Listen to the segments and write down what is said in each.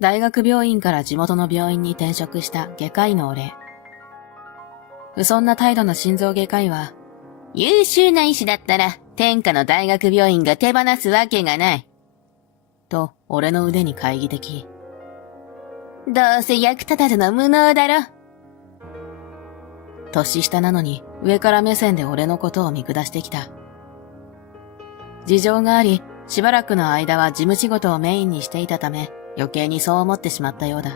大学病院から地元の病院に転職した外科医の俺。不遜な態度の心臓外科医は、優秀な医師だったら天下の大学病院が手放すわけがない。と、俺の腕に懐疑的。どうせ役立たずの無能だろ。年下なのに上から目線で俺のことを見下してきた。事情があり、しばらくの間は事務仕事をメインにしていたため、余計にそう思ってしまったようだ。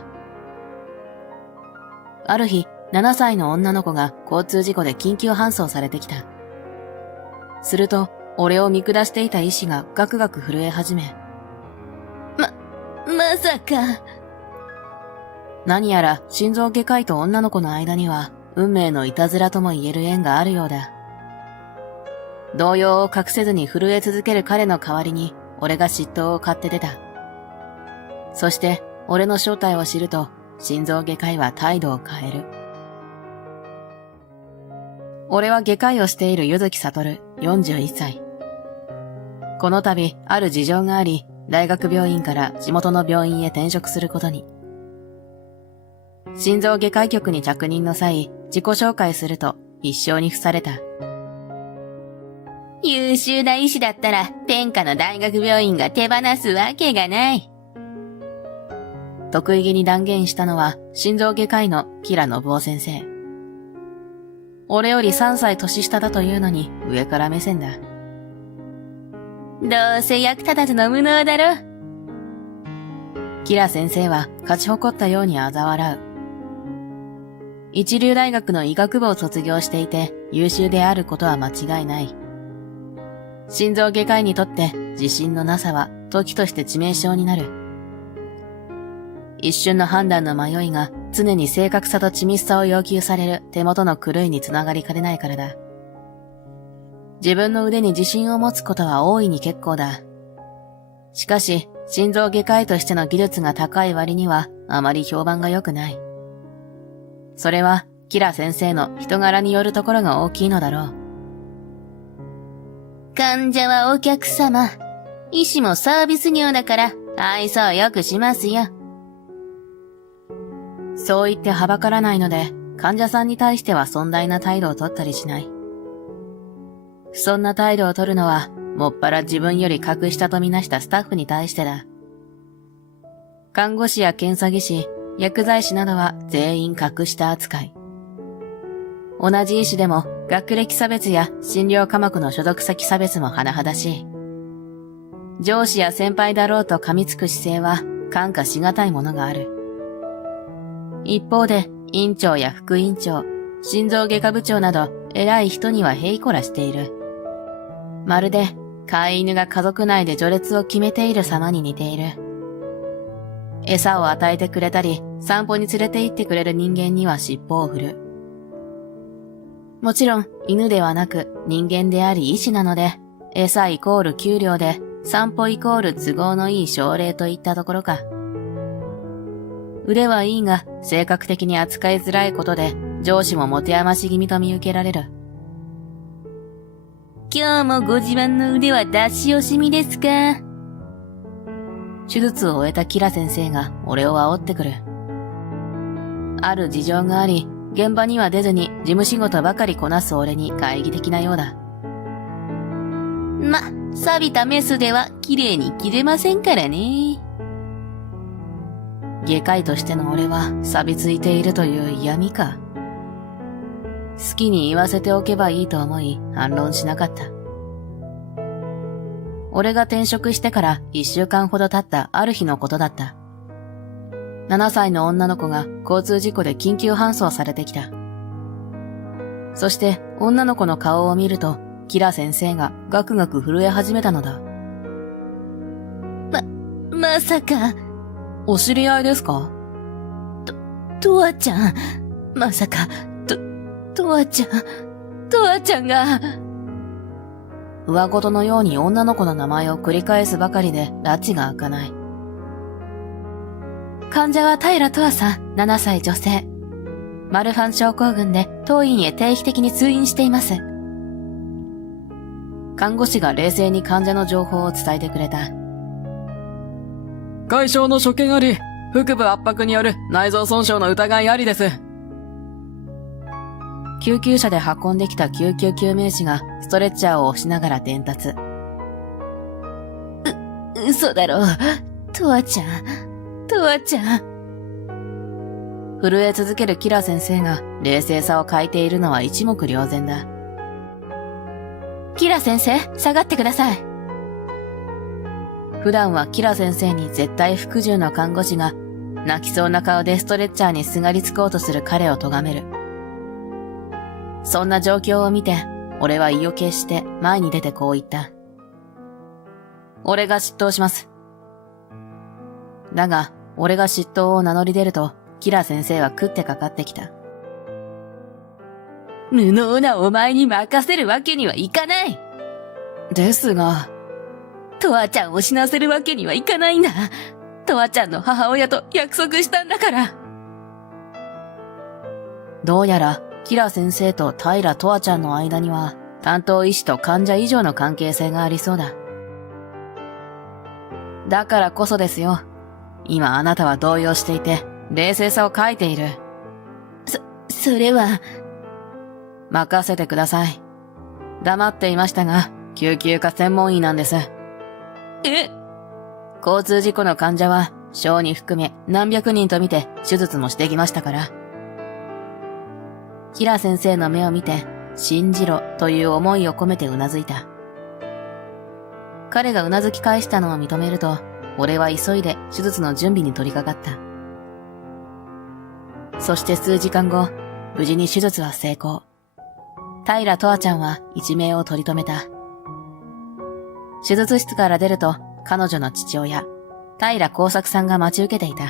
ある日、7歳の女の子が交通事故で緊急搬送されてきた。すると、俺を見下していた医師がガクガク震え始め。まさか。何やら心臓外科医と女の子の間には、運命のいたずらとも言える縁があるようだ。動揺を隠せずに震え続ける彼の代わりに、俺が嫉妬を買って出た。そして、俺の正体を知ると、心臓外科医は態度を変える。俺は外科医をしている柚木悟、41歳。この度、ある事情があり、大学病院から地元の病院へ転職することに。心臓外科医局に着任の際、自己紹介すると一生に付された。優秀な医師だったら天下の大学病院が手放すわけがない。得意げに断言したのは心臓外科医の吉良信夫先生。俺より3歳年下だというのに上から目線だ。どうせ役立たずの無能だろ。吉良先生は勝ち誇ったように嘲笑う。一流大学の医学部を卒業していて優秀であることは間違いない。心臓外科医にとって自信のなさは時として致命傷になる。一瞬の判断の迷いが常に正確さと緻密さを要求される手元の狂いにつながりかねないからだ。自分の腕に自信を持つことは大いに結構だ。しかし、心臓外科医としての技術が高い割にはあまり評判が良くない。それは、吉良先生の人柄によるところが大きいのだろう。患者はお客様。医師もサービス業だから愛想よくしますよ。そう言ってはばからないので、患者さんに対しては尊大な態度を取ったりしない。そんな態度を取るのは、もっぱら自分より格下とみなしたスタッフに対してだ。看護師や検査技師、薬剤師などは全員格下扱い。同じ医師でも学歴差別や診療科目の所属先差別も甚だしい。上司や先輩だろうと噛みつく姿勢は看過しがたいものがある。一方で院長や副院長、心臓外科部長など偉い人にはへいこらしている。まるで飼い犬が家族内で序列を決めている様に似ている。餌を与えてくれたり、散歩に連れて行ってくれる人間には尻尾を振る。もちろん、犬ではなく人間であり医師なので、餌イコール給料で、散歩イコール都合のいい奨励といったところか。腕はいいが、性格的に扱いづらいことで、上司も持て余し気味と見受けられる。今日もご自慢の腕は出し惜しみですか？手術を終えた吉良先生が俺を煽ってくる。ある事情があり、現場には出ずに事務仕事ばかりこなす俺に懐疑的なようだ。錆びたメスでは綺麗に切れませんからね。外科医としての俺は錆びついているという嫌味か。好きに言わせておけばいいと思い反論しなかった。俺が転職してから1週間ほど経ったある日のことだった。7歳の女の子が交通事故で緊急搬送されてきた。そして女の子の顔を見ると、吉良先生がガクガク震え始めたのだ。まさか。お知り合いですか？とわちゃん。まさか、とわちゃんが。上ごとのように女の子の名前を繰り返すばかりで拉致が開かない。患者は平とわさん、7歳女性。マルファン症候群で当院へ定期的に通院しています。看護師が冷静に患者の情報を伝えてくれた。外傷の所見あり、腹部圧迫による内臓損傷の疑いありです。救急車で運んできた救急救命士がストレッチャーを押しながら伝達。嘘だろ。トアちゃん。トアちゃん。震え続けるキラ先生が冷静さを欠いているのは一目瞭然だ。キラ先生、下がってください。普段はキラ先生に絶対服従の看護師が泣きそうな顔でストレッチャーにすがりつこうとする彼を咎める。そんな状況を見て、俺は意を決して前に出てこう言った。俺が出頭します。だが、俺が出頭を名乗り出ると、キラ先生は食ってかかってきた。無能なお前に任せるわけにはいかない。ですが、トアちゃんを死なせるわけにはいかないんだ。トアちゃんの母親と約束したんだから。どうやら、キラ先生と平トアちゃんの間には、担当医師と患者以上の関係性がありそうだ。だからこそですよ。今あなたは動揺していて、冷静さを欠いている。それは。任せてください。黙っていましたが、救急科専門医なんです。交通事故の患者は、小児含め何百人と見て手術もしてきましたから。キラ先生の目を見て、信じろという思いを込めてうなずいた。彼がうなずき返したのを認めると、俺は急いで手術の準備に取り掛かった。そして数時間後、無事に手術は成功。平トアちゃんは一命を取り留めた。手術室から出ると、彼女の父親、平耕作さんが待ち受けていた。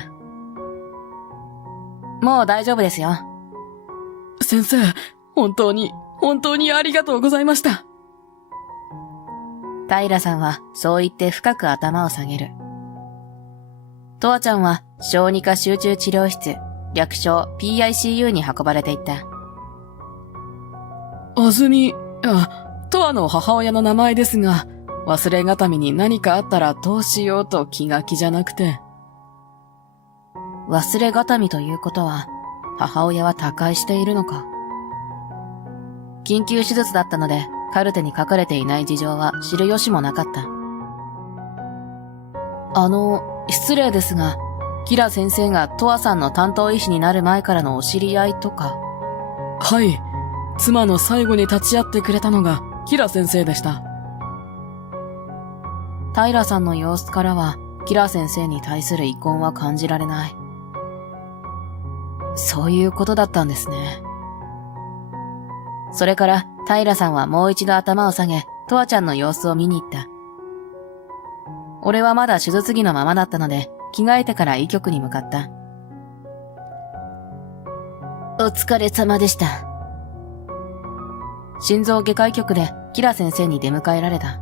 もう大丈夫ですよ。先生、本当にありがとうございました。平さんはそう言って深く頭を下げる。トアちゃんは小児科集中治療室、略称 PICU に運ばれていった。トアの母親の名前ですが、忘れがたみに何かあったらどうしようと気が気じゃなくて。忘れがたみということは、母親は他界しているのか。緊急手術だったので、カルテに書かれていない事情は知る由もなかった。失礼ですが、キラ先生がトアさんの担当医師になる前からのお知り合いとか。はい、妻の最後に立ち会ってくれたのがキラ先生でした。平さんの様子からは、キラ先生に対する遺恨は感じられない。そういうことだったんですね。それから、平さんはもう一度頭を下げ、トアちゃんの様子を見に行った。俺はまだ手術着のままだったので、着替えてから医局に向かった。お疲れ様でした。心臓外科医局でキラ先生に出迎えられた。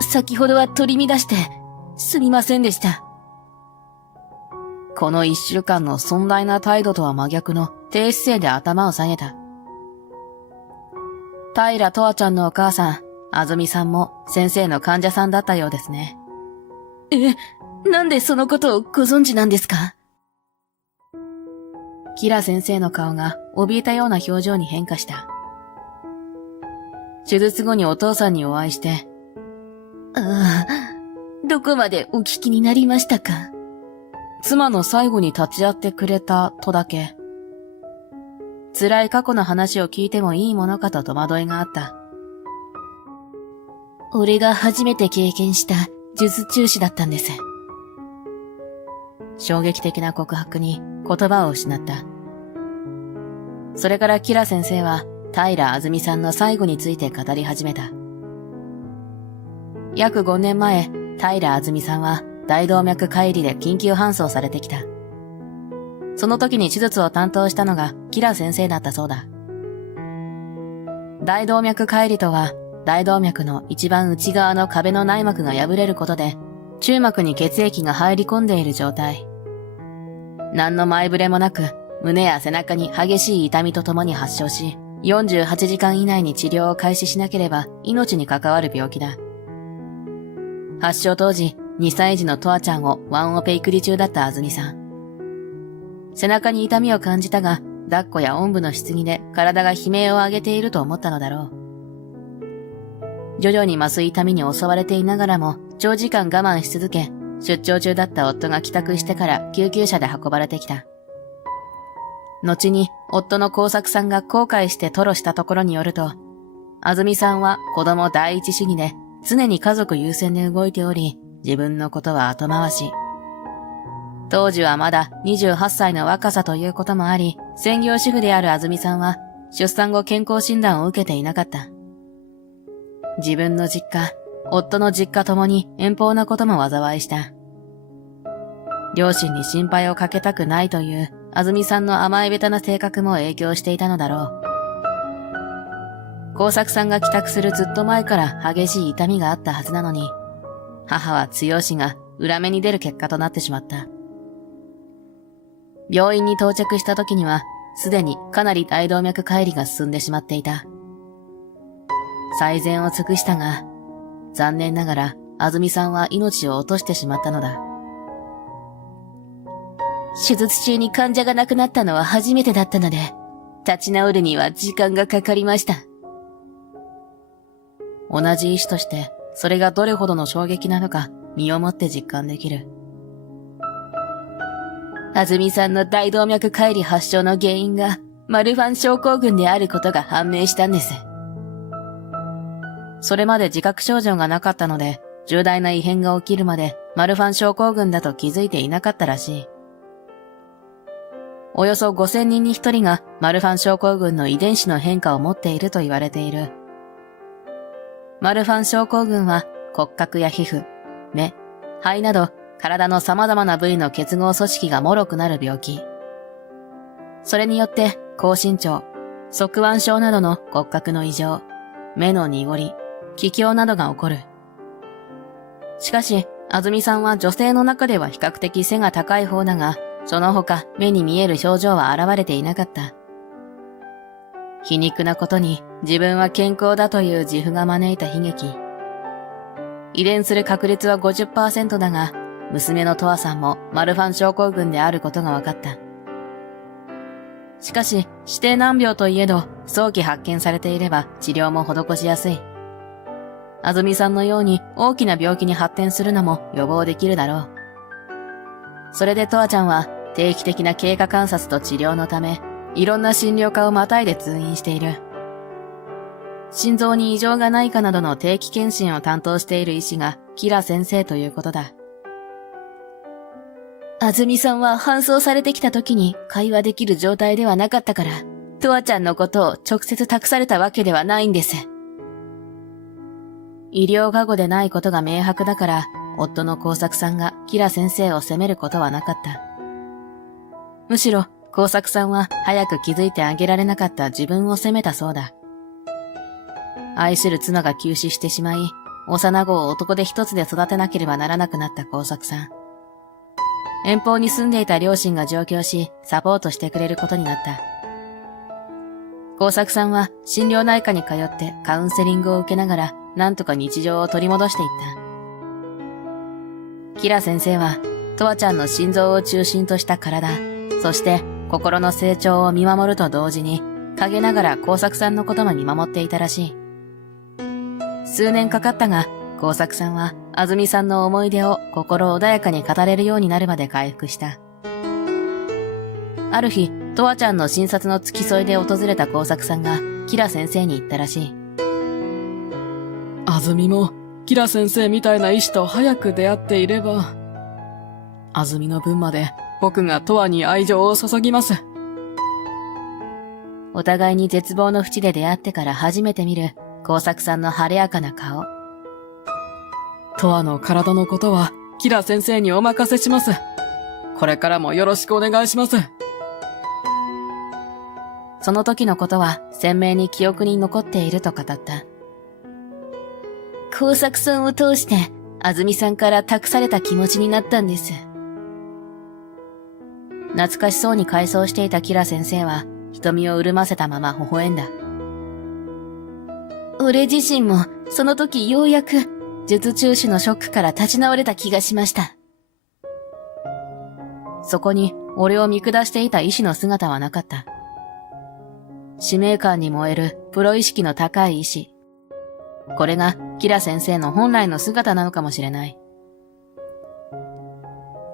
先ほどは取り乱して、すみませんでした。この一週間の尊大な態度とは真逆の低姿勢で頭を下げた。平トアちゃんのお母さん、あずみさんも先生の患者さんだったようですね。なんでそのことをご存知なんですか？キラ先生の顔が怯えたような表情に変化した。手術後にお父さんにお会いして、どこまでお聞きになりましたか？妻の最後に立ち会ってくれたとだけ。辛い過去の話を聞いてもいいものかと戸惑いがあった。俺が初めて経験した術中止だったんです。衝撃的な告白に言葉を失った。それからキラ先生は平あずみさんの最後について語り始めた。約5年前、平あずみさんは大動脈解離で緊急搬送されてきた。その時に手術を担当したのがキラ先生だったそうだ。大動脈解離とは、大動脈の一番内側の壁の内膜が破れることで、中膜に血液が入り込んでいる状態。何の前触れもなく、胸や背中に激しい痛みとともに発症し、48時間以内に治療を開始しなければ命に関わる病気だ。発症当時、2歳児のとわちゃんをワンオペ育児中だったあずみさん。背中に痛みを感じたが、抱っこやおんぶの棺で体が悲鳴を上げていると思ったのだろう。徐々に増す痛みに襲われていながらも長時間我慢し続け、出張中だった夫が帰宅してから救急車で運ばれてきた。後に夫の耕作さんが後悔して吐露したところによると、あずみさんは子供第一主義で常に家族優先で動いており、自分のことは後回し。当時はまだ28歳の若さということもあり、専業主婦であるあずみさんは出産後健康診断を受けていなかった。自分の実家、夫の実家ともに遠方なことも災いした。両親に心配をかけたくないというあずみさんの甘えべたな性格も影響していたのだろう。耕作さんが帰宅するずっと前から激しい痛みがあったはずなのに、母は強しが裏目に出る結果となってしまった。病院に到着した時には、すでにかなり大動脈解離が進んでしまっていた。最善を尽くしたが、残念ながら、あずみさんは命を落としてしまったのだ。手術中に患者が亡くなったのは初めてだったので、立ち直るには時間がかかりました。同じ医師として、それがどれほどの衝撃なのか、身をもって実感できる。あずみさんの大動脈解離発症の原因が、マルファン症候群であることが判明したんです。それまで自覚症状がなかったので、重大な異変が起きるまでマルファン症候群だと気づいていなかったらしい。およそ5000人に1人がマルファン症候群の遺伝子の変化を持っていると言われている。マルファン症候群は骨格や皮膚、目、肺など体の様々な部位の結合組織が脆くなる病気。それによって高身長、側腕症などの骨格の異常、目の濁り、気胸などが起こる。しかし、あずみさんは女性の中では比較的背が高い方だが、その他目に見える症状は現れていなかった。皮肉なことに自分は健康だという自負が招いた悲劇。遺伝する確率は 50% だが、娘のとわさんもマルファン症候群であることが分かった。しかし、指定難病といえど、早期発見されていれば治療も施しやすい。あずみさんのように大きな病気に発展するのも予防できるだろう。それでとわちゃんは定期的な経過観察と治療のため、いろんな診療科をまたいで通院している。心臓に異常がないかなどの定期検診を担当している医師がキラ先生ということだ。あずみさんは搬送されてきた時に会話できる状態ではなかったから、とわちゃんのことを直接託されたわけではないんです。医療過誤でないことが明白だから、夫の耕作さんがキラ先生を責めることはなかった。むしろ、耕作さんは早く気づいてあげられなかった自分を責めたそうだ。愛する妻が急死してしまい、幼子を男で一つで育てなければならなくなった耕作さん。遠方に住んでいた両親が上京し、サポートしてくれることになった。耕作さんは心療内科に通ってカウンセリングを受けながら、なんとか日常を取り戻していった。キラ先生は、とわちゃんの心臓を中心とした体、そして心の成長を見守ると同時に、陰ながら耕作さんのことも見守っていたらしい。数年かかったが、耕作さんはあずみさんの思い出を心穏やかに語れるようになるまで回復した。ある日、とわちゃんの診察の付き添いで訪れた耕作さんが、キラ先生に言ったらしい。あずみも、キラ先生みたいな医師と早く出会っていれば、あずみの分まで僕がとわに愛情を注ぎます。お互いに絶望の淵で出会ってから初めて見る耕作さんの晴れやかな顔。とわの体のことは、キラ先生にお任せします。これからもよろしくお願いします。その時のことは鮮明に記憶に残っていると語った。耕作さんを通して、あずみさんから託された気持ちになったんです。懐かしそうに回想していたキラ先生は、瞳を潤ませたまま微笑んだ。俺自身も、その時ようやく、術中止のショックから立ち直れた気がしました。そこに俺を見下していた医師の姿はなかった。使命感に燃えるプロ意識の高い医師。これがキラ先生の本来の姿なのかもしれない。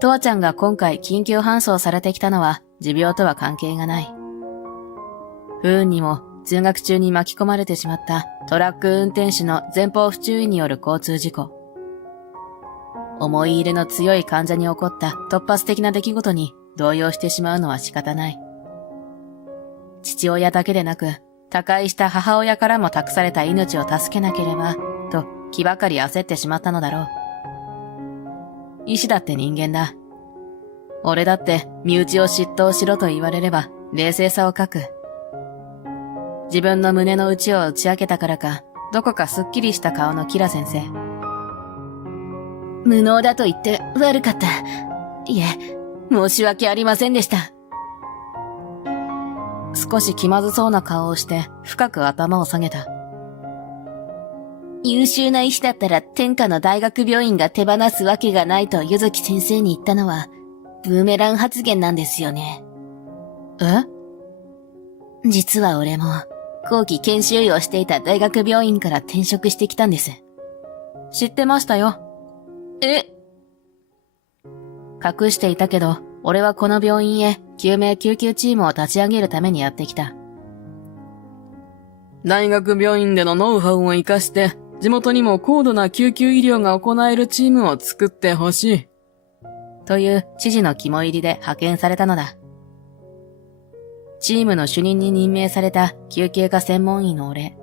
トワちゃんが今回緊急搬送されてきたのは持病とは関係がない。不運にも通学中に巻き込まれてしまったトラック運転手の前方不注意による交通事故。思い入れの強い患者に起こった突発的な出来事に動揺してしまうのは仕方ない。父親だけでなく、他界した母親からも託された命を助けなければ、と気ばかり焦ってしまったのだろう。医師だって人間だ。俺だって身内を執刀しろと言われれば冷静さを欠く。自分の胸の内を打ち明けたからか、どこかすっきりした顔のキラ先生。無能だと言って悪かった。いえ、申し訳ありませんでした。少し気まずそうな顔をして深く頭を下げた。優秀な医師だったら天下の大学病院が手放すわけがないと柚木先生に言ったのはブーメラン発言なんですよね。え？実は俺も後期研修医をしていた大学病院から転職してきたんです。知ってましたよ。え？隠していたけど、俺はこの病院へ救命救急チームを立ち上げるためにやってきた。大学病院でのノウハウを活かして、地元にも高度な救急医療が行えるチームを作ってほしい。という知事の肝入りで派遣されたのだ。チームの主任に任命された救急科専門医の俺。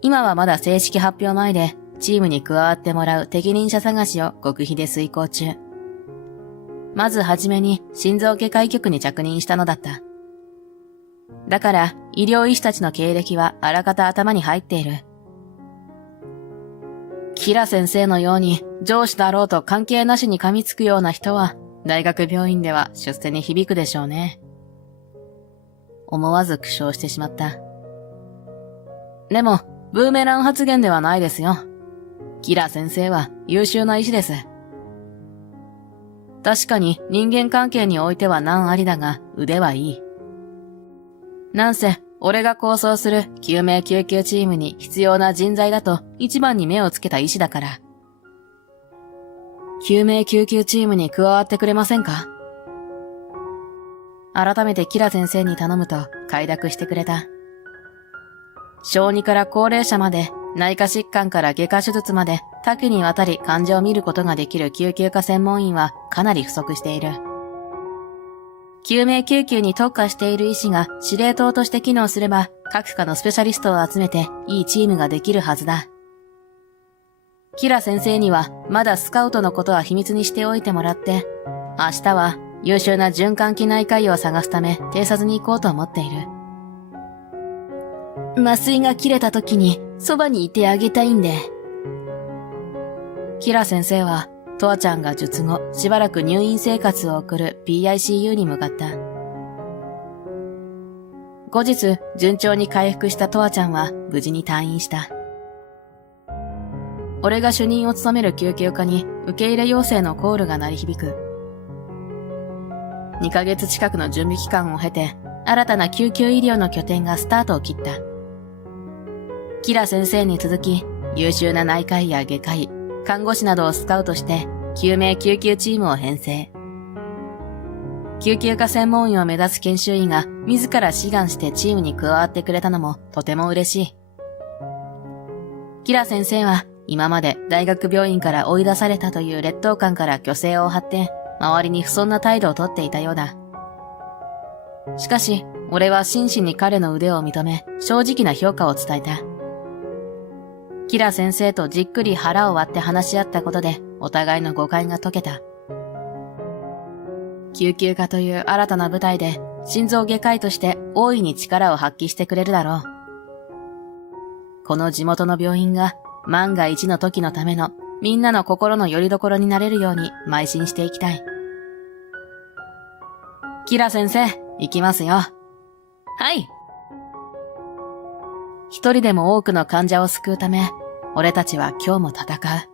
今はまだ正式発表前で、チームに加わってもらう適任者探しを極秘で遂行中。まずはじめに心臓外科医局に着任したのだった。だから医療医師たちの経歴はあらかた頭に入っている。キラ先生のように上司だろうと関係なしに噛みつくような人は大学病院では出世に響くでしょうね。思わず苦笑してしまった。でもブーメラン発言ではないですよ。キラ先生は優秀な医師です。確かに人間関係においては難ありだが腕はいい。なんせ俺が構想する救命救急チームに必要な人材だと一番に目をつけた医師だから。救命救急チームに加わってくれませんか？改めてキラ先生に頼むと快諾してくれた。小児から高齢者まで内科疾患から外科手術まで多岐にわたり患者を見ることができる救急科専門医はかなり不足している。救命救急に特化している医師が司令塔として機能すれば各科のスペシャリストを集めていいチームができるはずだ。キラ先生にはまだスカウトのことは秘密にしておいてもらって、明日は優秀な循環器内科医を探すため偵察に行こうと思っている。麻酔が切れた時にそばにいてあげたいんで。キラ先生はトアちゃんが術後しばらく入院生活を送る PICU に向かった。後日順調に回復したトアちゃんは無事に退院した。俺が主任を務める救急科に受け入れ要請のコールが鳴り響く。2ヶ月近くの準備期間を経て新たな救急医療の拠点がスタートを切った。キラ先生に続き優秀な内科医や外科医、看護師などをスカウトして救命救急チームを編成。救急科専門医を目指す研修医が自ら志願してチームに加わってくれたのもとても嬉しい。キラ先生は今まで大学病院から追い出されたという劣等感から虚勢を張って周りに不遜な態度をとっていたようだ。しかし俺は真摯に彼の腕を認め正直な評価を伝えた。キラ先生とじっくり腹を割って話し合ったことでお互いの誤解が解けた。救急科という新たな舞台で心臓外科医として大いに力を発揮してくれるだろう。この地元の病院が万が一の時のためのみんなの心の拠り所になれるように邁進していきたい。キラ先生、行きますよ。はい。一人でも多くの患者を救うため、俺たちは今日も戦う。